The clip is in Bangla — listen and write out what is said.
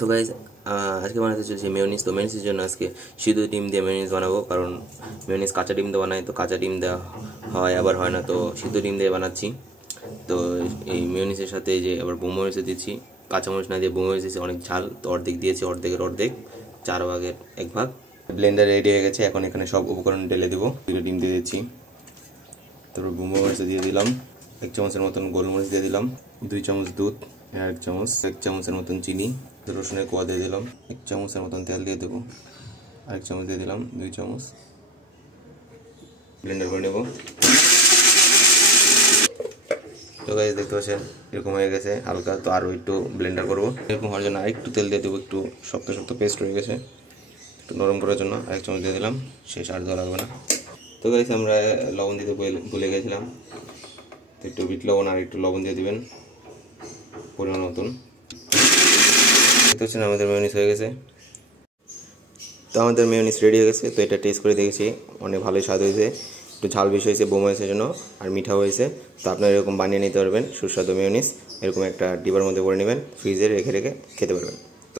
তো গাইস আজকে বানাতে চলছে মেয়োনিজ। তো মেয়োনিজের জন্য আজকে সিদ্ধ ডিম দিয়ে মেয়োনিজ বানাবো, কারণ মেয়োনিজ কাঁচা ডিম দিয়ে বানাই, তো কাঁচা ডিম দেওয়া হয় আবার হয় না, তো সিদ্ধ ডিম দিয়ে বানাচ্ছি। তো এই মেয়োনিজের সাথে যে আবার বোমরিচ দিচ্ছি, কাঁচামরিচ না দিয়ে বোমরিচ দিয়েছি, অনেক ঝাল, তো অর্ধেক দিয়েছি, অর্ধেকের অর্ধেক, 4 ভাগের 1 ভাগ। ব্লেন্ডার রেডি হয়ে গেছে, এখন এখানে সব উপকরণ ঢেলে দেবো। ডিম দিয়ে দিচ্ছি, তারপর বোমরিচ দিয়ে দিলাম, 1 চামচের মতন গোলমরিচ দিয়ে দিলাম, 2 চামচ দুধ, 1 চামচ, 1 চামচের মতন চিনি, রসুনের কোয়া দিয়ে দিলাম, 1 চামচের মতন তেল দিয়ে দেবো, 1 চামচ দিয়ে দিলাম, 2 চামচ। ব্লেন্ডার করে নেব। তো গাইস দেখতে পাচ্ছেন এরকম হয়ে গেছে হালকা, তো আরও একটু ব্লেন্ডার করবো। এরকম হওয়ার জন্য আরেকটু তেল দিয়ে দেবো, একটু শক্ত শক্ত পেস্ট হয়ে গেছে, একটু নরম করার জন্য 1 চামচ দিয়ে দিলাম, শেষ আর দেওয়া লাগবে না। তো গাইস আমরা লবণ দিতে ভুলে গেছিলাম, তো একটু বিট লবণ আর একটু লবণ দিয়ে দিবেন পরিমাণ মতন। দেখতে পাচ্ছেন আমাদের মেয়োনিজ হয়ে গেছে। তো আমাদের মেয়োনিজ রেডি হয়ে গেছে। তো এটা টেস্ট করে দেখেছি, অনেক ভালোই স্বাদ হয়েছে, একটু ঝাল বেশি হয়েছে বোমরিচের জন্য, আর মিঠাও হয়েছে। তো আপনারা এরকম বানিয়ে নিতে পারবেন সুস্বাদু মেয়োনিজ, এরকম একটা ডিবার মধ্যে করে নেবেন, ফ্রিজে রেখে রেখে খেতে পারবেন।